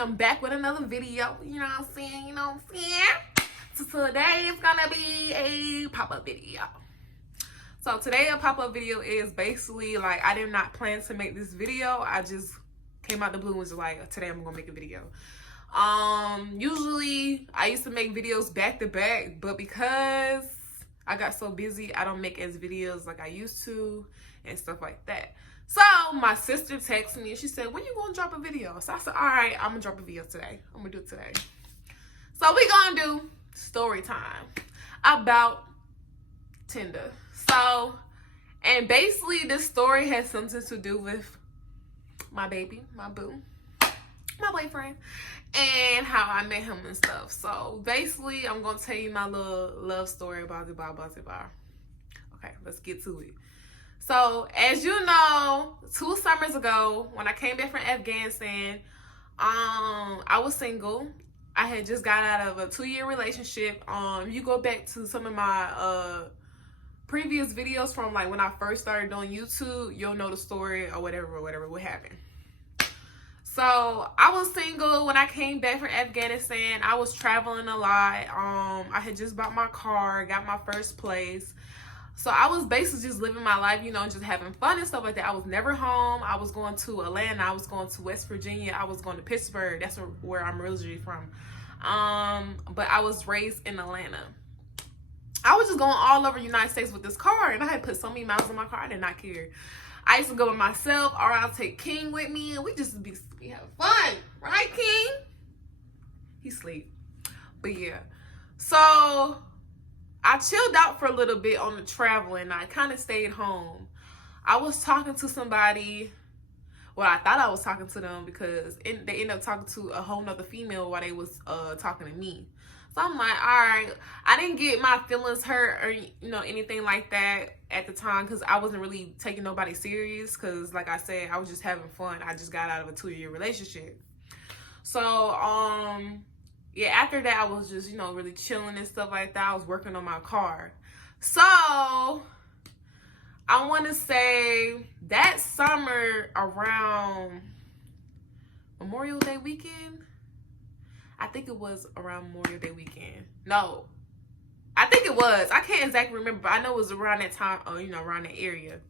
I'm back with another video. You know what I'm saying? So today is gonna be a pop-up video. So today a pop-up video is basically like, I did not plan to make this video. I just came out the blue and was like, today I'm gonna make a video. Usually I used to make videos back to back, but because I got so busy, I don't make as videos like I used to and stuff like that. So my sister texted me and she said, when you gonna drop a video? So I said, all right, I'm gonna drop a video today. I'm gonna do it today. So we gonna do story time about Tinder. So, and basically this story has something to do with my baby, my boo, my boyfriend, and how I met him and stuff. So basically I'm gonna tell you my little love story about it. Okay, let's get to it. So as you know, 2 summers ago when I came back from Afghanistan, I was single. I had just got out of a 2-year relationship. You go back to some of my previous videos from like when I first started doing YouTube, you'll know the story or whatever what happened. So I was single when I came back from Afghanistan. I was traveling a lot. I had just bought my car, got my first place. So I was basically just living my life, you know, just having fun and stuff like that. I was never home. I was going to Atlanta. I was going to West Virginia. I was going to Pittsburgh. That's where I'm originally from. But I was raised in Atlanta. I was just going all over the United States with this car, and I had put so many miles on my car, I did not care. I used to go by myself, or I'll take King with me, and we just be having fun. Right, King? He sleep. But yeah. So I chilled out for a little bit on the travel, and I kind of stayed home. I was talking to somebody. Well, I thought I was talking to them because they ended up talking to a whole nother female while they was talking to me. So I'm like, all right. I didn't get my feelings hurt or, you know, anything like that at the time because I wasn't really taking nobody serious because, like I said, I was just having fun. I just got out of a 2-year relationship. So, yeah, after that, I was just, you know, really chilling and stuff like that. I was working on my car. So I want to say that summer around Memorial Day weekend, I think it was around Memorial Day weekend. No, I think it was. I can't exactly remember, but I know it was around that time, you know, around that area.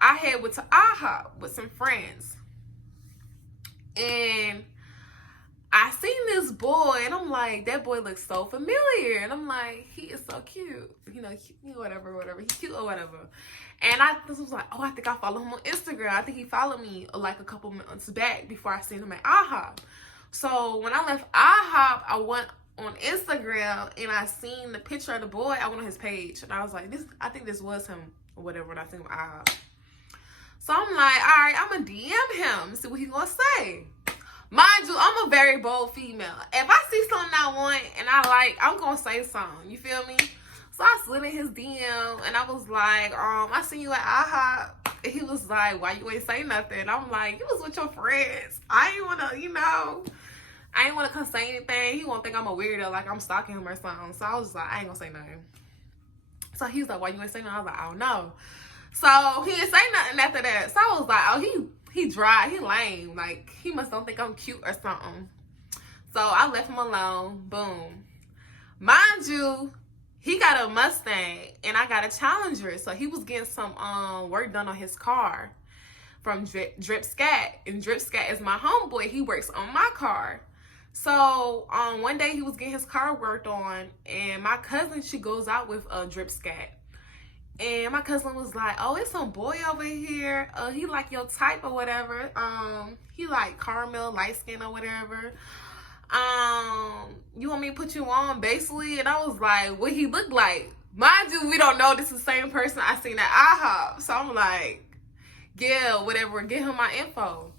I had went to IHOP with some friends. And I seen this boy, and I'm like, that boy looks so familiar. And I'm like, he is so cute. You know, whatever. He's cute or whatever. And this was like, oh, I think I follow him on Instagram. I think he followed me like a couple months back before I seen him at IHOP. So when I left IHOP, I went on Instagram and I seen the picture of the boy. I went on his page and I was like, I think this was him or whatever when I seen him at IHOP. So I'm like, all right, I'm gonna DM him, see what he's gonna say. Mind you, I'm a very bold female. If I see something I want and I like, I'm gonna say something. You feel me? So I slid in his DM and I was like, I seen you at IHOP. And he was like, why you ain't say nothing? I'm like, you was with your friends. I ain't wanna, you know, I ain't wanna come say anything. He won't think I'm a weirdo, like I'm stalking him or something. So I was like, I ain't gonna say nothing. So he was like, why you ain't say nothing? I was like, I don't know. So he didn't say nothing after that. So I was like, oh, he dry, he lame. Like, he must don't think I'm cute or something. So I left him alone. Boom. Mind you, he got a Mustang and I got a Challenger. So he was getting some work done on his car from Drip Scat. And Drip Scat is my homeboy. He works on my car. So one day he was getting his car worked on, and my cousin, she goes out with Drip Scat. And my cousin was like, oh, it's some boy over here. He like your type or whatever. He like caramel, light skin or whatever. You want me to put you on, basically? And I was like, what he look like? Mind you, we don't know this is the same person I seen at IHOP. So I'm like, yeah, whatever, get him my info.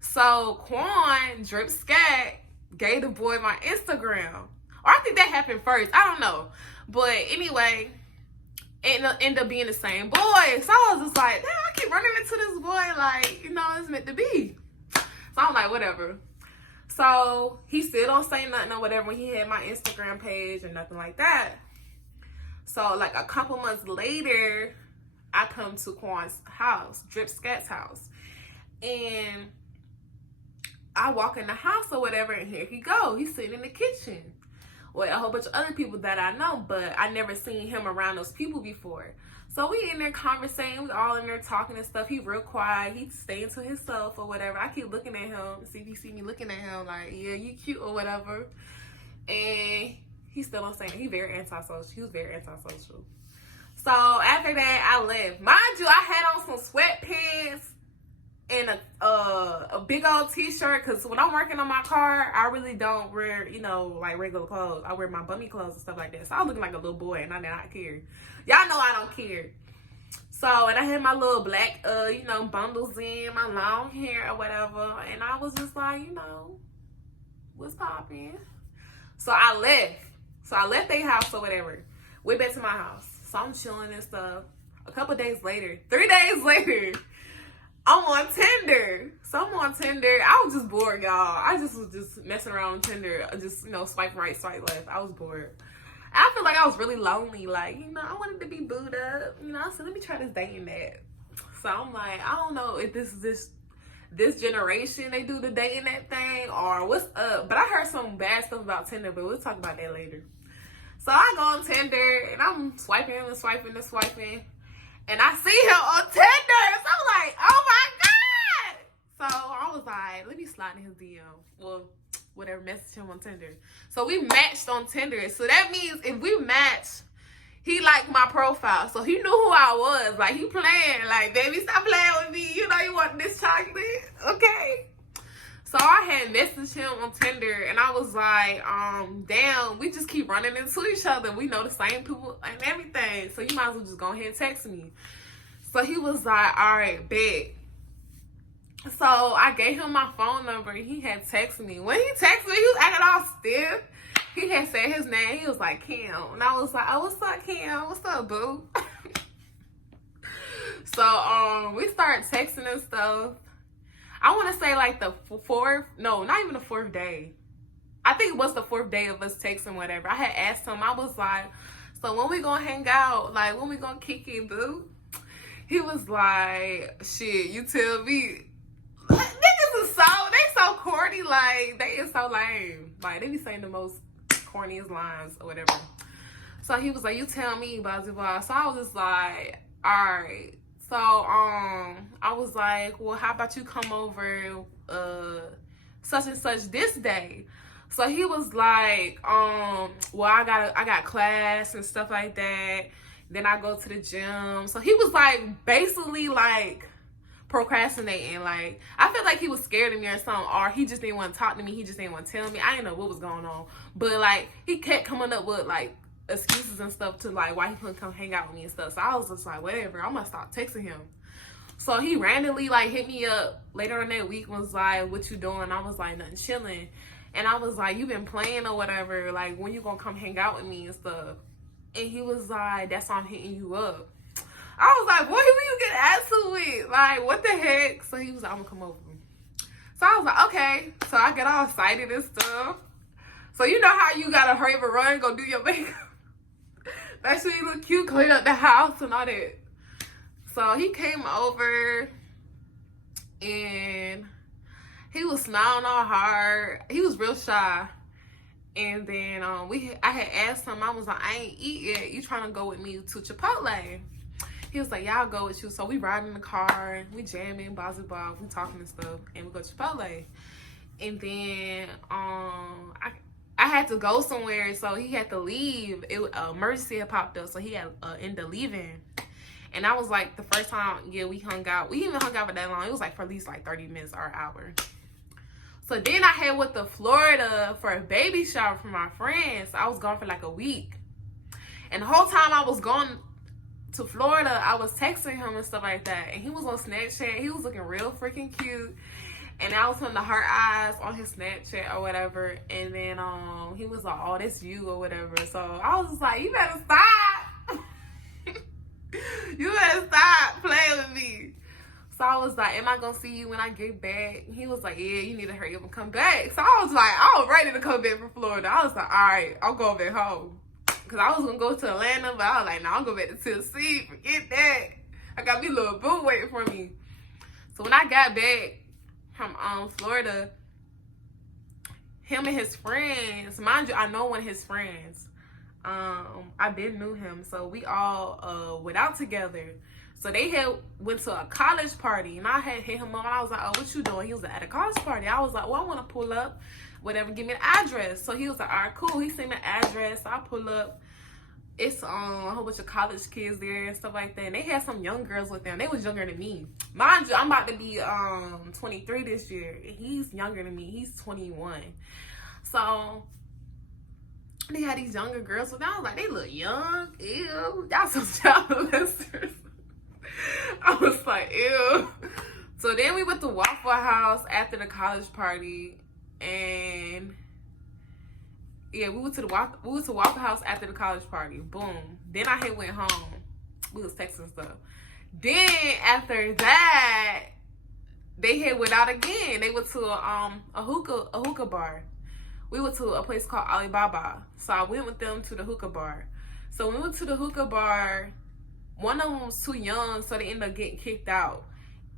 So Quan, Drip Scat, gave the boy my Instagram. Or I think that happened first. I don't know. But anyway, it ended up being the same boy. So I was just like, damn, I keep running into this boy. Like, you know, it's meant to be. So I'm like, whatever. So he still don't say nothing or whatever when he had my Instagram page or nothing like that. So like a couple months later, I come to Quan's house, Drip Scat's house. And I walk in the house or whatever, and here he go. He's sitting in the kitchen with a whole bunch of other people that I know, but I never seen him around those people before. So we in there conversating, we all in there talking and stuff. He real quiet, he staying to himself or whatever. I keep looking at him, see if he see me looking at him like, yeah, you cute or whatever. And he still don't say it. He very antisocial. He was very antisocial. So after that, I left. Mind you, I had on some sweatpants and a big old t-shirt, because when I'm working on my car, I really don't wear, you know, like regular clothes. I wear my bummy clothes and stuff like that. So I was looking like a little boy, and I did not care. Y'all know I don't care. So, and I had my little black, you know, bundles in, my long hair or whatever, and I was just like, you know, what's poppin'? So I left. So I left their house or whatever. Went back to my house. So I'm chilling and stuff. A couple days later, 3 days later, I'm on Tinder. So I'm on Tinder. I was just bored, y'all. I just was just messing around on Tinder. Just, you know, swipe right, swipe left. I was bored. I feel like I was really lonely. Like, you know, I wanted to be booed up. You know, I said, let me try this dating app. So I'm like, I don't know if this is this generation, they do the dating app thing or what's up. But I heard some bad stuff about Tinder, but we'll talk about that later. So I go on Tinder, and I'm swiping and swiping and swiping. And I see him on Tinder. So I'm like, oh my God. So I was like, let me slide in his DM. Well, whatever, message him on Tinder. So we matched on Tinder. So that means if we match, he liked my profile. So he knew who I was. Like, he playing. Like, baby, stop playing with me. You know you want this chocolate. Okay. So I had messaged him on Tinder, and I was like, damn, we just keep running into each other. We know the same people and everything. So you might as well just go ahead and text me. So he was like, all right, bet. So I gave him my phone number, and he had texted me. When he texted me, he was acting all stiff. He had said his name. He was like, Kim. And I was like, oh, what's up, Kim? What's up, boo? So we started texting and stuff. I want to say like the fourth, no, not even the fourth day. I think it was the fourth day of us texting, whatever. I had asked him, I was like, so when we gonna hang out? Like, when we gonna kick it, boo? He was like, shit, you tell me. Niggas is so corny, like, they is so lame. Like, they be saying the most corniest lines or whatever. So he was like, you tell me, blah, blah, blah. So I was just like, all right. So, I was like, well, how about you come over, such and such this day? So he was like, well, I got class and stuff like that. Then I go to the gym. So he was like, basically like procrastinating. Like, I feel like he was scared of me or something, or he just didn't want to talk to me. He just didn't want to tell me. I didn't know what was going on. But like, he kept coming up with like excuses and stuff to like why he couldn't come hang out with me and stuff. So I was just like, whatever, I'm gonna stop texting him. So he randomly like hit me up later in that week, was like, what you doing? I was like, nothing, chilling. And I was like, you been playing or whatever, like when you gonna come hang out with me and stuff? And he was like, that's why I'm hitting you up. I was like, boy, who you get attitude with? Like, what the heck? So he was like, I'm gonna come over. So I was like, okay. So I get all excited and stuff. So you know how you gotta hurry up and run, go do your makeup. Make sure you look cute, clean up the house and all that. So he came over, and he was smiling all hard. He was real shy. And then I had asked him, I was like, I ain't eat yet. You trying to go with me to Chipotle? He was like, yeah, I'll go with you. So we ride in the car, we jamming, blah, blah, blah, we talking and stuff, and we go to Chipotle. And then I had to go somewhere, so he had to leave. Emergency had popped up, so he had ended up leaving. And I was like, the first time, yeah, we hung out. We even hung out for that long. It was like for at least like 30 minutes or an hour. So then I had went to Florida for a baby shower for my friends. So I was gone for like a week. And the whole time I was going to Florida, I was texting him and stuff like that. And he was on Snapchat. He was looking real freaking cute. And I was putting the heart eyes on his Snapchat or whatever. And then he was like, oh, that's you or whatever. So I was just like, you better stop. You better stop playing with me. So I was like, am I going to see you when I get back? He was like, yeah, you need to hurry up and come back. So I was like, I was ready to come back from Florida. I was like, all right, I'll go back home. Because I was going to go to Atlanta, but I was like, no, I'll go back to Tennessee. Forget that. I got me a little boo waiting for me. So when I got back from Florida, him and his friends, mind you, I know one of his friends. I been knew him, so we all went out together. So they had went to a college party, and I had hit him up. And I was like, "Oh, what you doing?" He was like, "At a college party." I was like, "Well, I want to pull up, whatever. Give me an address." So he was like, "All right, cool." He sent me the address. So I pull up. It's a whole bunch of college kids there and stuff like that. And they had some young girls with them. They was younger than me, mind you. I'm about to be 23 this year. He's younger than me. He's 21. So they had these younger girls with them. I was like, they look young. Ew, y'all some child molesters. I was like, ew. So then we went to Waffle House after the college party, and yeah, we went to Waffle House after the college party. Boom. Then I had went home. We was texting stuff. Then after that, they had went out again. They went to a hookah bar. We went to a place called Alibaba. So I went with them to the hookah bar. So when we went to the hookah bar, one of them was too young, so they ended up getting kicked out.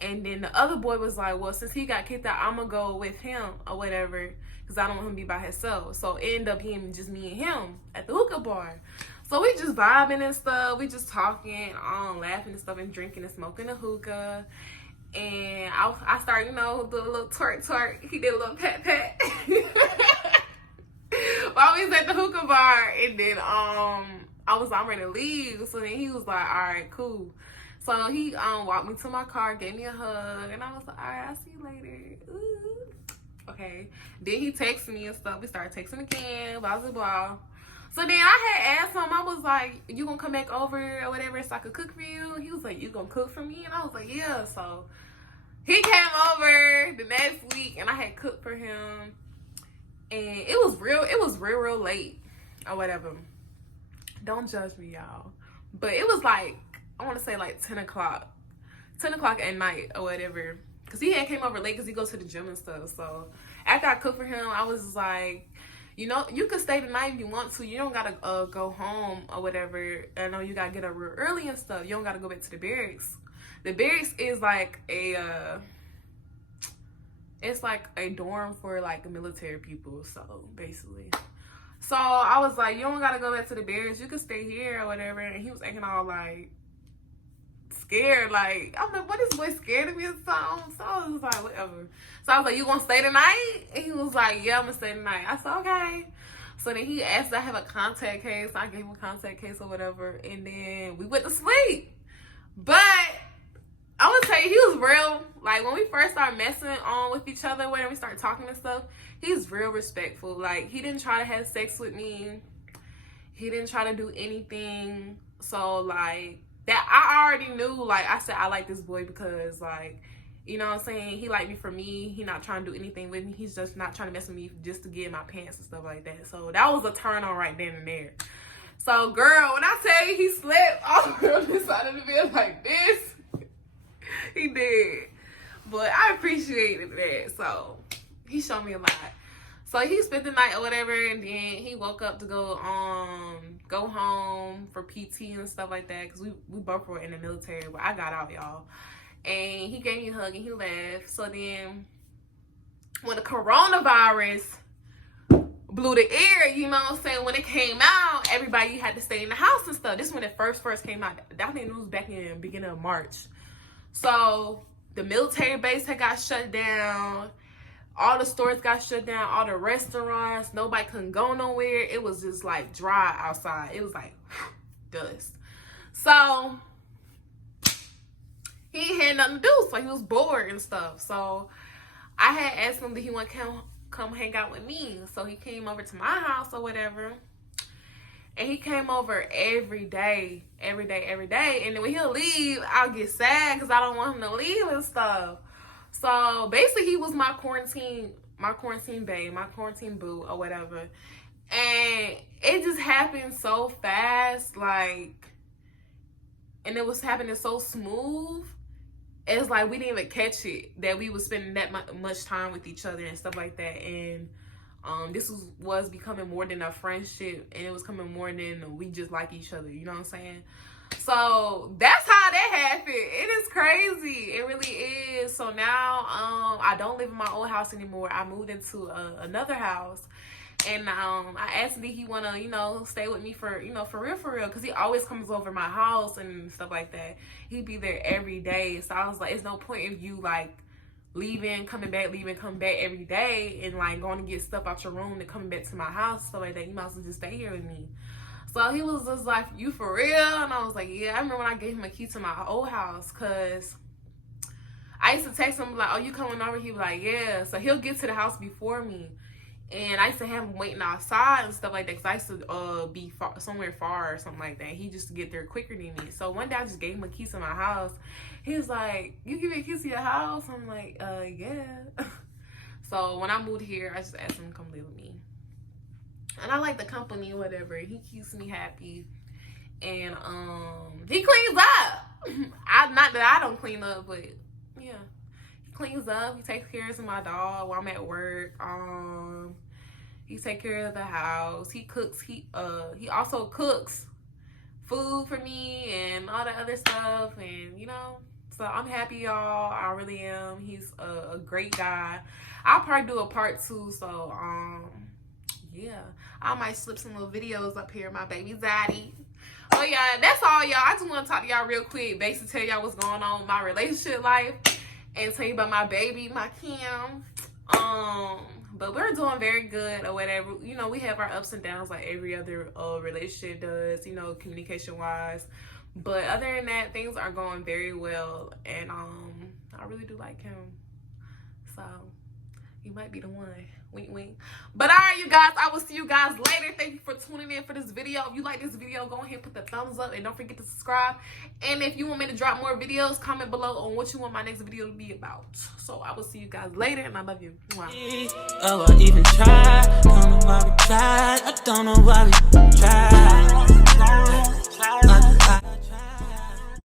And then the other boy was like, well, since he got kicked out, I'm going to go with him or whatever, because I don't want him to be by himself. So it ended up being just me and him at the hookah bar. So we just vibing and stuff. We just talking, laughing and stuff, and drinking and smoking a hookah. And I started, the little twerk. He did a little pat. While we was at the hookah bar, and then I'm ready to leave. So then he was like, all right, cool. So he walked me to my car, gave me a hug, and I was like, all right, I'll see you later. Ooh. Okay. Then he texted me and stuff. We started texting again, blah, blah, blah. So then I had asked him, I was like, you gonna come back over or whatever so I could cook for you? He was like, you gonna cook for me? And I was like, yeah. So he came over the next week, and I had cooked for him. And it was real late or whatever. Don't judge me, y'all. But it was like, I want to say like 10 o'clock at night or whatever. Because he had came over late because he goes to the gym and stuff. So after I cooked for him, I was like, you could stay the night if you want to. You don't got to go home or whatever. I know you got to get up real early and stuff. You don't got to go back to the barracks. The barracks is like it's like a dorm for like military people. So basically. So I was like, you don't got to go back to the barracks. You can stay here or whatever. And he was acting all like scared. Like, I'm like, what is boy scared of me or something? So I was like, whatever. So I was like, you gonna stay tonight? And he was like, yeah, I'm gonna stay tonight. I said, okay. So then he asked if I have a contact case. I gave him a contact case or whatever. And then we went to sleep. But I want to tell you, he was real. Like, when we first started messing with each other, when we started talking and stuff, he's real respectful. Like, he didn't try to have sex with me. He didn't try to do anything. So, like, that I already knew. Like, I said, I like this boy because, like, you know what I'm saying? He liked me for me. He not trying to do anything with me. He's just not trying to mess with me just to get in my pants and stuff like that. So, that was a turn on right then and there. So, girl, when I tell you he slept on this side of the bed like this, he did. But I appreciated that. So he showed me a lot. So he spent the night or whatever, and then he woke up to go home for PT and stuff like that, because we both were in the military, but I got out, y'all. And he gave me a hug and he left. So then when the coronavirus blew the air, you know what I'm saying, when it came out, everybody had to stay in the house and stuff. This is when it first came out. I think it was back in the beginning of March. So the military base had got shut down. All the stores got shut down. All the restaurants. Nobody couldn't go nowhere. It was just like dry outside. It was like dust. So he had nothing to do. So he was bored and stuff. So I had asked him, did he want to come hang out with me? So he came over to my house or whatever. And he came over every day. And then when he'll leave, I'll get sad because I don't want him to leave and stuff. So basically, he was my quarantine babe, my quarantine boo or whatever. And it just happened so fast, like, and it was happening so smooth. It's like we didn't even catch it that we was spending that much time with each other and stuff like that. And this was becoming more than a friendship, and it was coming more than we just like each other, you know what I'm saying? So that's how that happened. It is crazy. It really is. So now I don't live in my old house anymore. I moved into another house. And I asked him, did he want to, you know, stay with me for, you know, for real, because he always comes over my house and stuff like that. He'd be there every day. So I was like, it's no point in you, like, leaving, coming back every day and, like, going to get stuff out your room and coming back to my house, stuff like that. You might as well just stay here with me. So he was just like, you for real? And I was like, yeah. I remember when I gave him a key to my old house, because I used to text him, like, oh, you coming over? He'd be like, yeah. So he'll get to the house before me. And I used to have him waiting outside and stuff like that, because I used to be somewhere far or something like that. He just get there quicker than me. So one day I just gave him a key to my house. He was like, you give me a key to your house? I'm like, yeah. So when I moved here, I just asked him to come live with me. And I like the company or whatever. He keeps me happy. And he cleans up. Not that I don't clean up, but yeah. He cleans up. He takes care of my dog while I'm at work. He takes care of the house. He cooks. He also cooks food for me and all the other stuff. And, you know, so I'm happy, y'all. I really am. He's a great guy. I'll probably do a part 2. So, yeah, I might slip some little videos up here, my baby daddy. Oh yeah, that's all, y'all. I just want to talk to y'all real quick, basically tell y'all what's going on with my relationship life and tell you about my baby, my Kim. But we're doing very good or whatever. You know, we have our ups and downs like every other relationship does, you know, communication wise. But other than that, things are going very well, and I really do like him. So he might be the one. Wink, wink. But all right, you guys, I will see you guys later. Thank you for tuning in for this video. If you like this video, go ahead and put the thumbs up, and don't forget to subscribe. And if you want me to drop more videos, comment below on what you want my next video to be about. So I will see you guys later, and I love you. Mwah. Oh, I even tried. Don't know why we tried. I don't know why we tried.